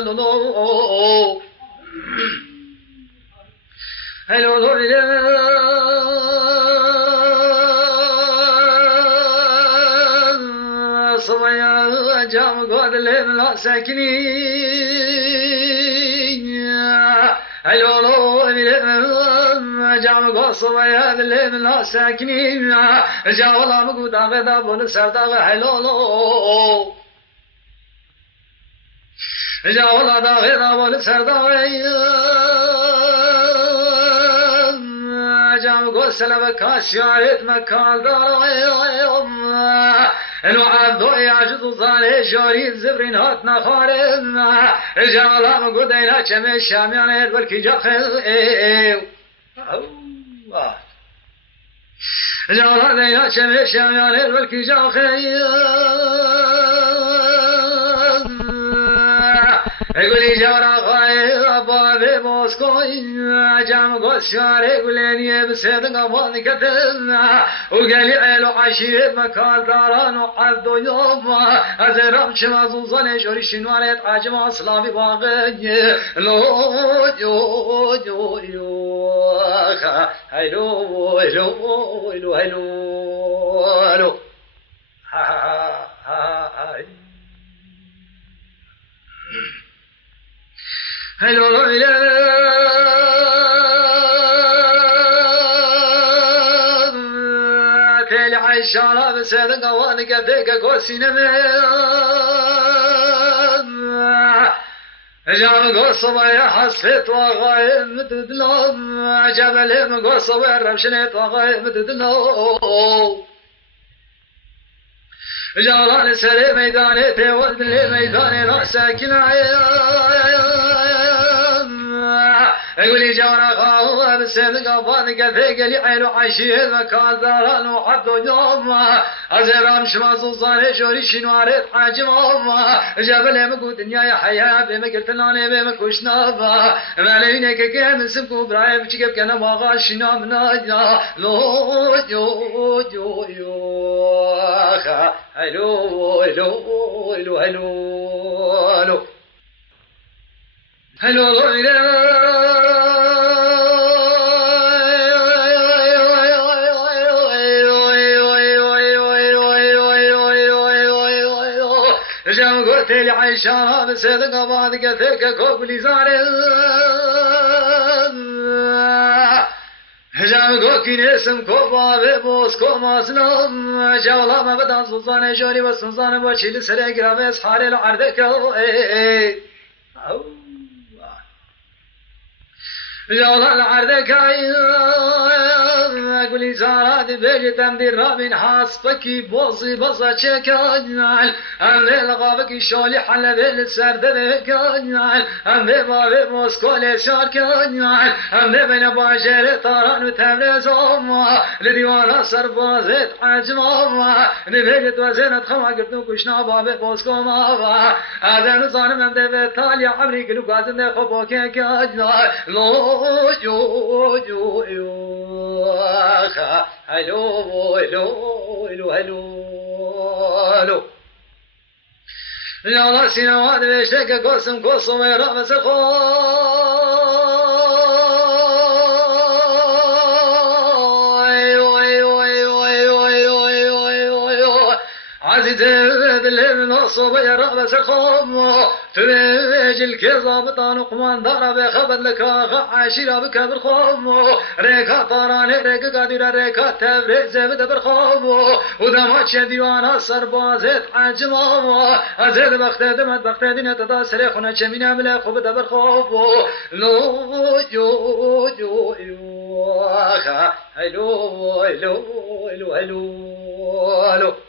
لولو هلو صبيا جام قاد الليل لا ساكنين هلو جام قاد صبيا الليل لا ساكنين جا والله مقود غدا بول سرداغ هلو جا والله دا غدا بول سرداغ جام قاد سلب كاشيات مكال دار الوعد يعجز صالح جاري الزبرين هات نخارم جالا مقود اينا چمه شاميان ايد والكي جاخل جالا اينا چمه شاميان ايد والكي جاخل يقولي جارا خاي بابي موسكوي جام قشار يقوليني بسيد قبض كتب وقال لي عيلو عشير مكان داران وعبد يوم ازرم شمازوزان شوري شنواريت عجم اصلابي باغي لو يو يو يو هيلو هيلو هيلو هيلو ها ها ها هلو تالي عيشانا بسيد قوانك ذيك قوسينا جام قصبة يا حسفت وغايم مددلو جبل قصبة رمشنت وغايم مددلو جالان سري ميداني تيول باللي ميداني لا ساكن يقولي جانا خاوة بسيد قبانك ذيك اللي عينو عشيد مكان داران وحبدو يوم أزرام شماسو صاني شوري شنواريت حاجم جبل مقود دنيا يا حياة بما قلت لاني بما كوشنا مالينك كام سمكو براي بشكب كان واغا شنا منايا لو يو يو يو هلو هلو هلو هلو هلو جام قلت لي عيشانا بسيد قباد قثيك كوبلي زاري جام قوكي نسم كوبا ببوس كوما سنم جاولا ما بدان سلطان جوري وسلطان بوشي لسري قرابيس حاري العردك جاولا العردك اقولي زارات بيجتم دي رابين حاسبكي بوزي بزا شكايل امي لغابكي شولي حلبي السرد بكايل امي بابي موسكولي شاركايل امي بين باجر طاران وتبريز لديوانا سربازت حجم نبيجت وزينت خما قلتو كشنا بابي بوسكو ما اذن ظالم ام دي بتالي عمري قلو قازن دي خبوكي كايل لو يو يو يو هلو هلو هلو هلو يا الله سنوات بيشتك قسم رامس عزيز بالليل نصب يا رامس الخوم تبيج الكذاب قمان ضرب خبر لك عشيرة بكبر خوم ريكا طاراني ريكا قادرة ريكا تبريز بدبر خوم ودمات ديوانا سربازت عجمام ازيد بختدمت بختدين تدا سريخنا جمينا ملا خوب دبر خوم لو يو يو يو هلو هلو هلو هلو هلو